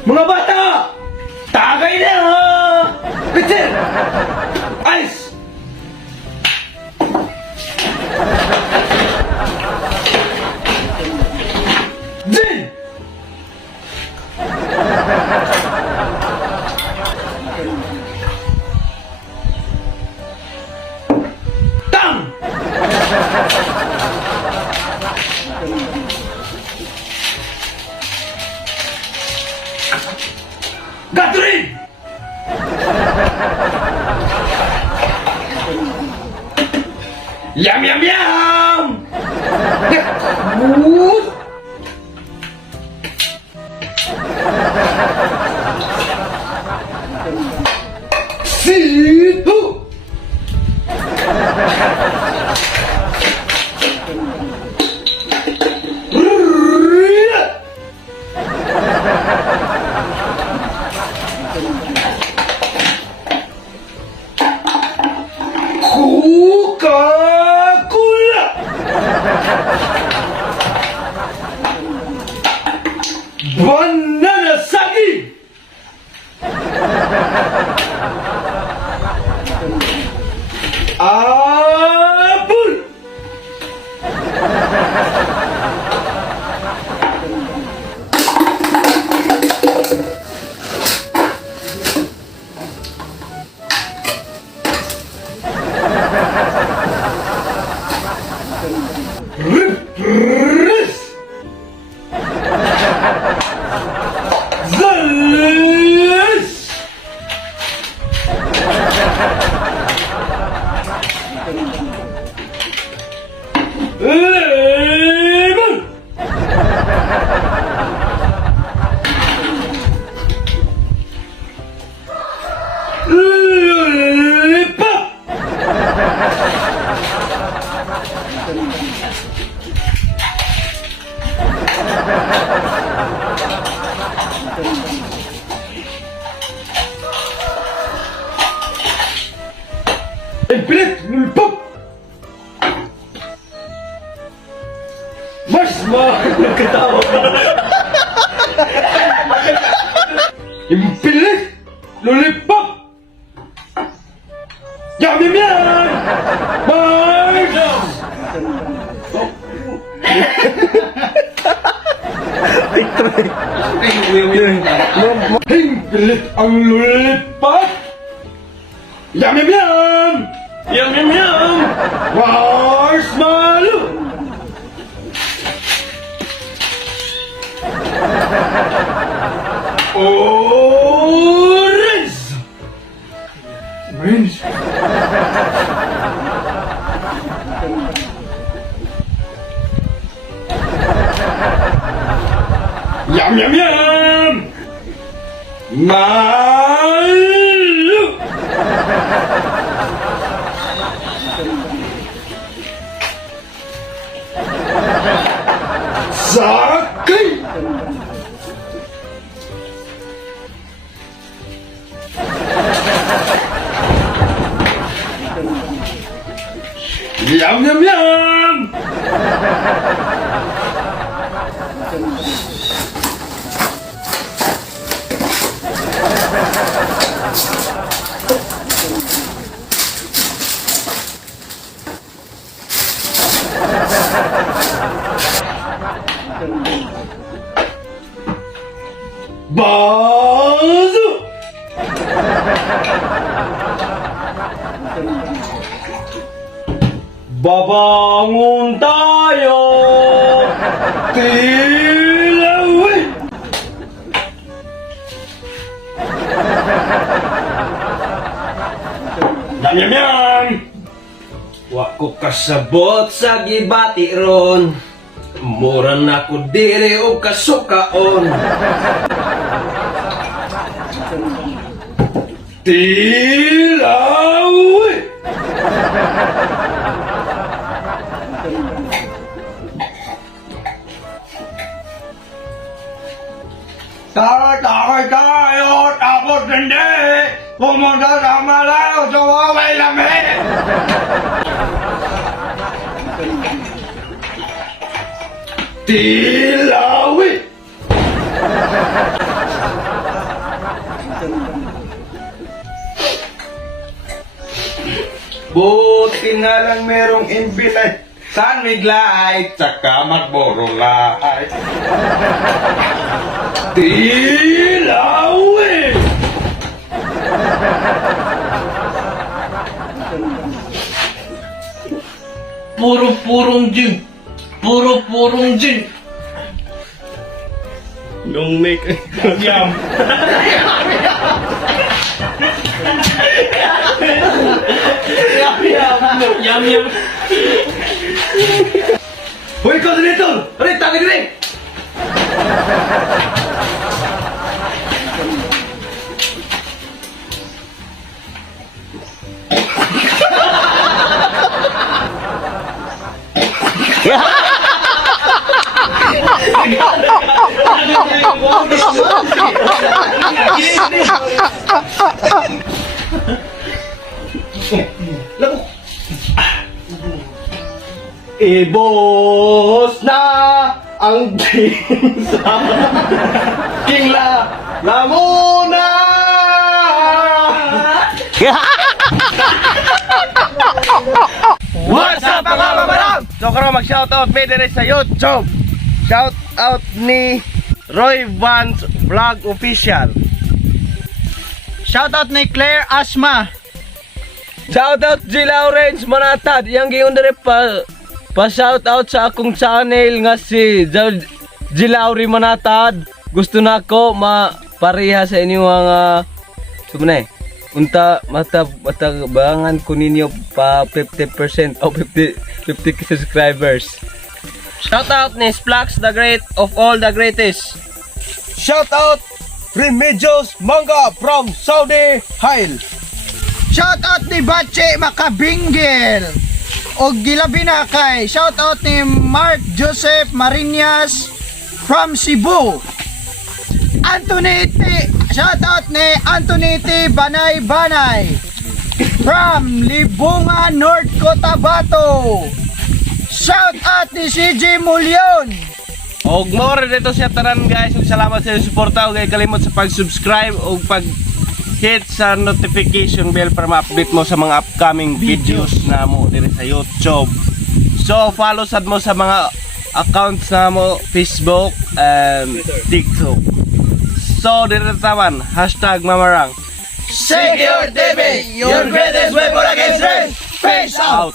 Mga bata! Tagay na ha! Peter! Ice! Din! Tang! Catherine! Yum, yum, yum! Good! Situ! Coca-Cola! Banana sagi! Apple! Rice! Zalis! Lemon! Lollipop! Pilit! Lollipop! Mas makakatawa ka! Impilit! Lollipop! Yum, yum, yum! Mars! Ay, try. Impilit ang lollipop! Yum, yum, yum! Yum, yum, yum! Marshmallow! Orange! Orange! Yum, yum, yum! Malu! Sakay! Yum, yum, yum! Bazu! Babangon tayo! Tilawin! Yam, yam, yam! Wa ko kasabot sa gibati ron. Mura na ko dire o kasukaon. Tilawi! Takay tayo, tapos hindi! Pumunta sa malayo, sumaway lami! Tilawi! Buti na lang merong invite. Sunwig light, tsaka Marlboro light. Dilawin! Puro-purong gin. Puro-purong gin. Nung make yum. Yum, yum. Hoy, ikaw dito! Aray, tabi dito! Ibos na ang ginsa. Kingla Lamuna. What's up mga mamarang? So karon mag-shoutout may dire sa YouTube. Shoutout ni Roy Vance Vlog Official. Shoutout ni Claire Asma. Shoutout G. Lawrence Manatad. Yang giyon dire pa shoutout sa akong channel nga si G. Lawry Manatad. Gusto na ko mapareha sa inyo mga sumnay. Unta matabangan ko ninyo pa 50% o 50 subscribers. Shoutout ni Splax, the great of all the greatest. Shoutout Remedios Manga from Saudi Hail. Shoutout ni Bache Makabingil. O gilabi na kay shoutout ni Mark Joseph Marinas from Cebu. Shoutout ni Antonite Banay Banay from Libungan, North Cotabato. Shoutout ni CJ Mulyon. Og more dito siya tanan guys, ug salamat sa inyong suporta ug kalimot sa pag-subscribe ug pag-hit sa notification bell para ma-update mo sa mga upcoming videos na mo dito sa YouTube. So follow sad mo sa mga accounts na mo Facebook and TikTok. So dito taman #mamarang. Secure TV, your greatest weapon against race. Face out.